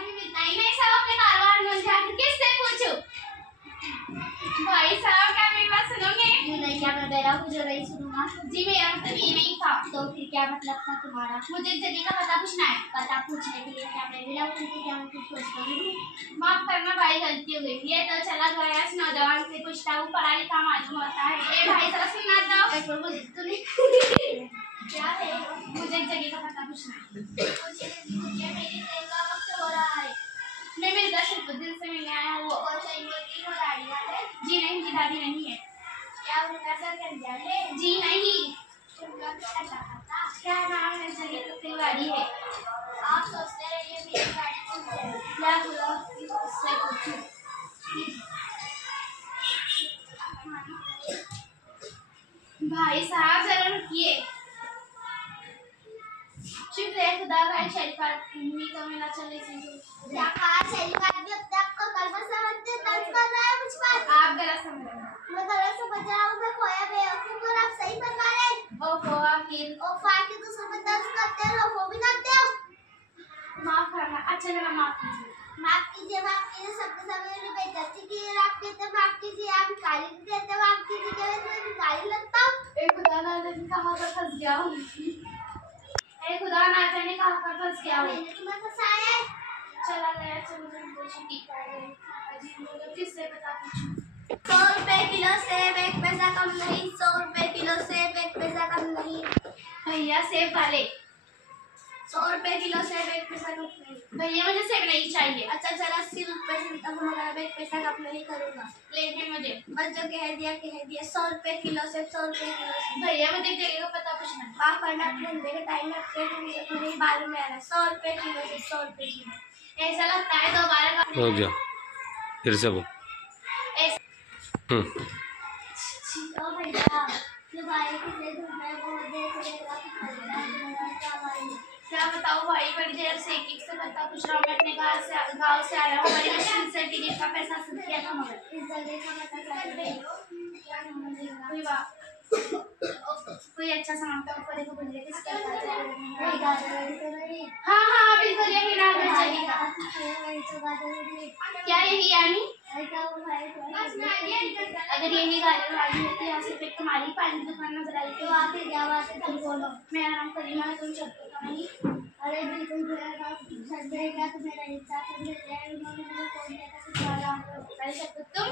भी मिलता ही नहीं, सब अपने कारोबार में उलझा के किससे पूछूं? भाई साहब क्या मेरी बात सुनोगे? नहीं, क्या मैं बेरा हूँ जो नहीं सुनूंगा? जी मेरा मतलब ये नहीं था। तो फिर क्या मतलब था तुम्हारा? मुझे इस जगह का पता पूछना है। पता पूछने के लिए क्या मैं मिला हूँ तुमको? क्या मैं कुछ सोचता हूँ? माफ करना भाई, गलती हो गई। ये तो चला गया इस नौजवान से पूछता हूँ, पढ़ा लिखा मालूम होता है। ए भाई जरा सुनना तो। क्या है? मुझे एक जगह का पता पूछना है। मुझे मेरी ट्रेन का वक्त हो रहा है। मैं मेरे 10 दिन से मिलने आया हूँ। कौन सा इमोजी हो दाढ़ी वाले? जी नहीं, मुझे दादी नहीं है। क्या उनका सर कर जाए? जी नहीं। उनका क्या था? क्या नाम है जगह का? तिवारी है। आप सोचते रहिए मेरी गाड़ी छूट जाएगी। क्या बोला उससे पूछूं? भाई साहब जरा रुकिए। चुप रहे, खुदा का शरीफात मम्मी को मिला चले क्या कहा? शरीफात भी अपने आप को कलमा समझते तंज कर रहा है मुझ पर। आप गलत समझ रहे हैं। मैं गलत समझ रहा हूँ? मैं खोया बेवकूफ और आप सही फरमा रहे हैं। ओहो आखिर ओफा के तो सुबह तंज करते हो, वो भी करते हो। माफ करना। अच्छा जरा माफ कीजिए। माफ कीजिए, माफ कीजिए। सबके सामने मेरी बेइज्जती की है, आप कहते हैं माफ कीजिए। आप भिखारी नहीं देते, माफ कीजिए। क्या मैं भिखारी लगता हूँ? ए खुदा ना जाने कहाँ पर फंस गया हूँ। ए खुदा ना जाने कहाँ पर फंस गया हूँ। मैंने तुम्हें फंसाया है। चला गया, चलो मुझे छुट्टी कर गई। अजी मुझे किससे पता पूछूं? 100 रुपए किलो सेब, 1 पैसा कम नहीं। 100 रुपए किलो सेब, 1 पैसा कम नहीं। भैया सेब वाले। 100 रुपए किलो सेब, 1 पैसा कम नहीं। भैया मुझे सेब नहीं चाहिए। अच्छा चलो 80 रुपए से तक मगर 1 पैसा कम नहीं करूँगा। लेकिन मुझे बस जो कह दिया 100 रुपए किलो सेब, 100 रुपए किलो सेब। भैया मुझे एक जगह का पता पूछना है। माफ करना, अपने धंधे के टाइम में तुम्हें बारे में आ रहा है। 100 रुपए किलो सेब, 100 रुपए किलो। ऐसा लगता है दोबारा रुक जा, फिर से बोल। तो भैया जो भाई किसे ढूंढ रहे वो देख लेगा कि क्या बताओ भाई, बड़ी देर से एक से पता पूछ रहा हूँ। मैं अपने गाँव से आया हूँ। हमारी मशीन से टिकट का पैसा सब किया था मगर इस जगह का पता कर दे। कोई अच्छा सामान का ऊपर देखो बोलिए किसका वही गाड़ी तो नहीं। हाँ हाँ बिल्कुल यही नाम है जगह का। वही तो गाड़ी। क्या यही यानी? भाई अगर यही गाड़ी वाली है तो यहाँ से फिर तुम्हारी पानी की दुकान नजर आई तो तो आके क्या बात है? तुम बोलो। मेरा नाम करीमा है, तुम चलते का नहीं। अरे बिल्कुल मेरा नाम छट जाएगा तो मेरा इंसाफ समझ जाए। उन्होंने मुझे फोन किया था कि तुम्हारा तुम